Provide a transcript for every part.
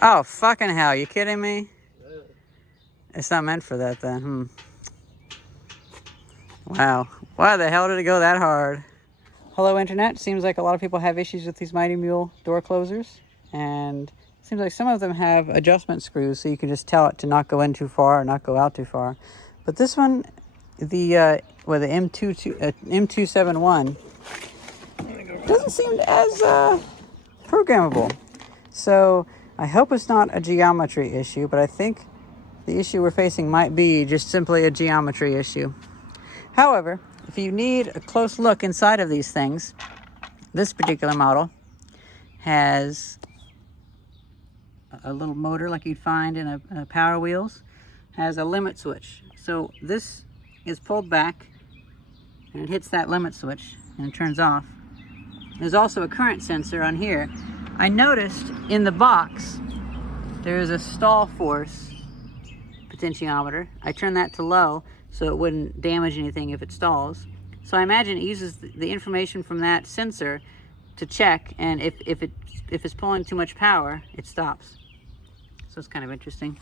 Oh, fucking hell. You kidding me? It's not meant for that then. Wow. Why the hell did it go that hard? Hello, Internet. Seems like a lot of people have issues with these Mighty Mule door closers. And it seems like some of them have adjustment screws, so you can just tell it to not go in too far or not go out too far. But this one, the M271, doesn't seem as programmable. So I hope it's not a geometry issue, but I think the issue we're facing might be just simply a geometry issue. However, if you need a close look inside of these things, this particular model has a little motor like you'd find in a Power Wheels, has a limit switch. So this is pulled back and it hits that limit switch and it turns off. There's also a current sensor on here. I noticed in the box there's a stall force potentiometer. I turned that to low so it wouldn't damage anything if it stalls. So I imagine it uses the information from that sensor to check, and if it's pulling too much power, it stops. So it's kind of interesting.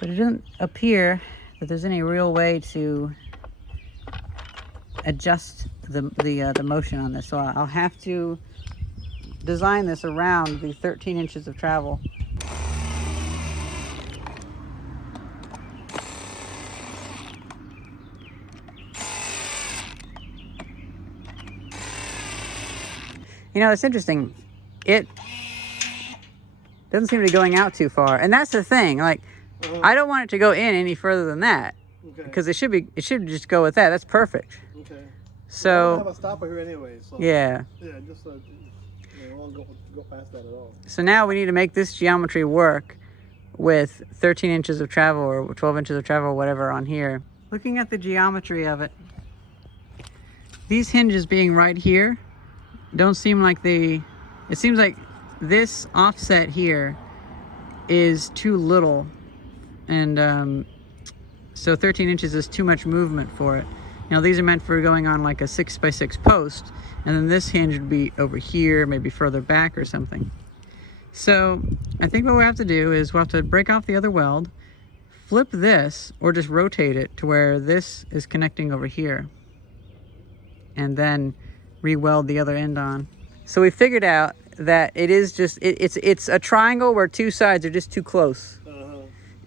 But it doesn't appear that there's any real way to adjust the motion on this. So I'll have to design this around the 13 inches of travel. You know, it's interesting. It doesn't seem to be going out too far. And that's the thing. Like, I don't want it to go in any further than that. Because it should just go with that. That's perfect. Okay. So, I have a stopper here anyway. So yeah. Yeah, just it won't go past that at all. So now we need to make this geometry work with 13 inches of travel or 12 inches of travel or whatever on here. Looking at the geometry of it, these hinges being right here don't seem like it seems like this offset here is too little, and so 13 inches is too much movement for it. You know, these are meant for going on like a 6x6 post, and then this hinge would be over here, maybe further back or something. So I think what we have to do is we'll have to break off the other weld, flip this, or just rotate it to where this is connecting over here, and then re-weld the other end on. So we figured out that it is just it's a triangle where two sides are just too close.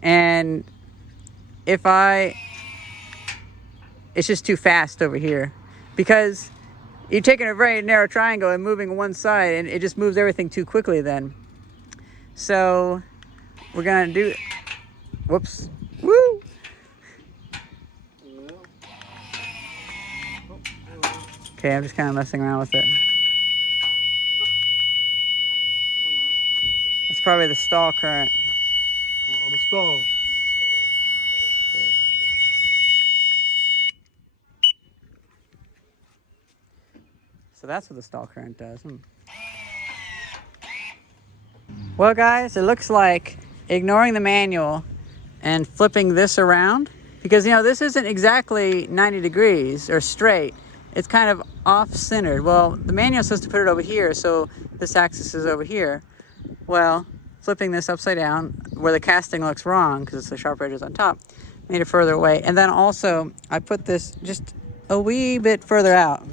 And it's just too fast over here, because you're taking a very narrow triangle and moving one side, and it just moves everything too quickly then. So we're gonna do, whoops, woo! Okay, I'm just kind of messing around with it. It's probably the stall current. Oh, the stall. So that's what the stall current does. Well, guys, it looks like ignoring the manual and flipping this around, because, you know, this isn't exactly 90 degrees or straight. It's kind of off-centered. Well, the manual says to put it over here, so this axis is over here. Well, flipping this upside down where the casting looks wrong, because it's the sharp edges on top, made it further away. And then also, I put this just a wee bit further out.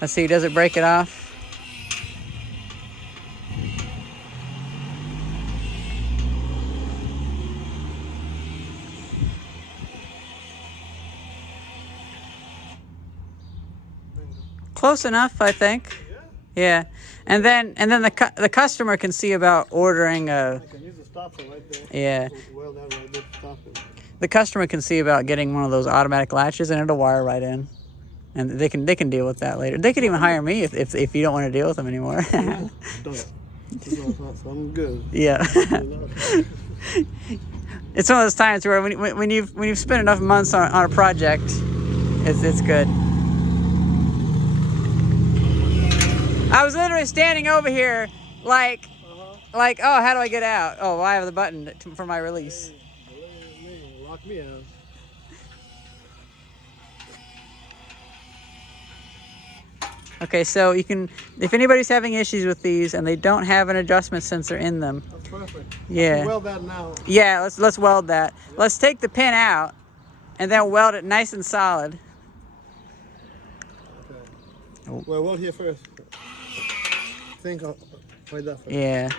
Let's see, does it break it off? Close enough, I think. Yeah, and then the customer can see about ordering a. I can use the stopper right there. Yeah. Well, that right there, stopper. The customer can see about getting one of those automatic latches, and it'll wire right in, and they can deal with that later. They could even hire me if you don't want to deal with them anymore. Yeah. I'm good. Yeah. It's one of those times where when you've spent enough months on a project, it's good. I was literally standing over here like, oh, how do I get out? Oh, well, I have the button for my release. Hey, lock me out. Okay, so you can, if anybody's having issues with these and they don't have an adjustment sensor in them. That's perfect. Yeah. I can weld that now. Yeah, let's weld that. Yep. Let's take the pin out and then weld it nice and solid. Okay. Oh. Well, weld here first. Think I'll play that first. Yeah.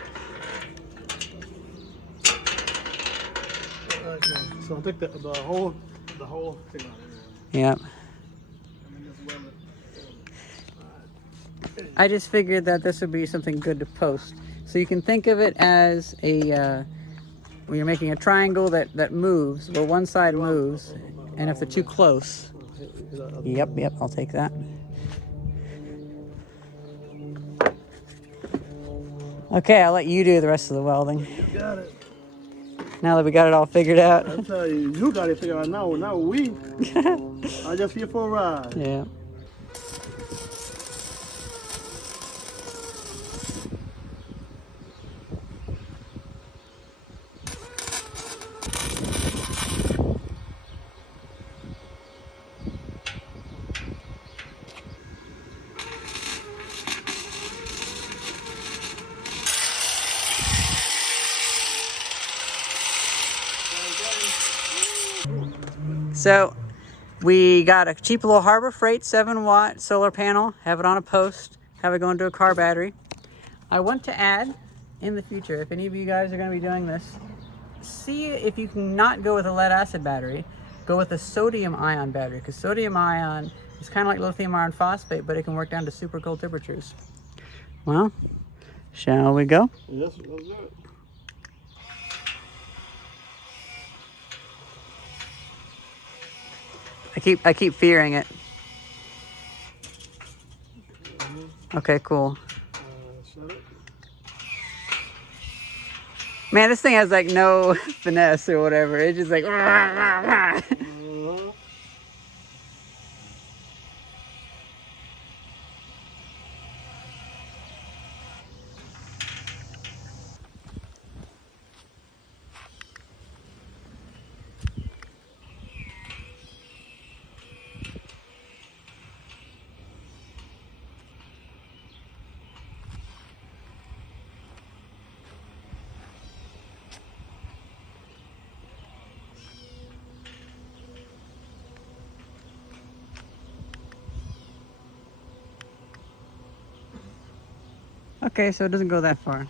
Okay. So I'll take the whole thing out. Yep. I just figured that this would be something good to post. So you can think of it as a, when you're making a triangle that moves, where one side moves, and if they're too close. Yep, I'll take that. Okay, I'll let you do the rest of the welding. You got it. Now that we got it all figured out. I tell you, you got it figured out now. Now we. I just here for a ride. Yeah. So we got a cheap little Harbor Freight 7-watt solar panel, have it on a post, have it go into a car battery. I want to add in the future, if any of you guys are going to be doing this, see if you can not go with a lead acid battery, go with a sodium ion battery, because sodium ion is kind of like lithium iron phosphate, but it can work down to super cold temperatures. Well, shall we go? Yes, let's do it. I keep fearing it. Okay, cool. Man, this thing has like no finesse or whatever. It's just like. Okay, so it doesn't go that far.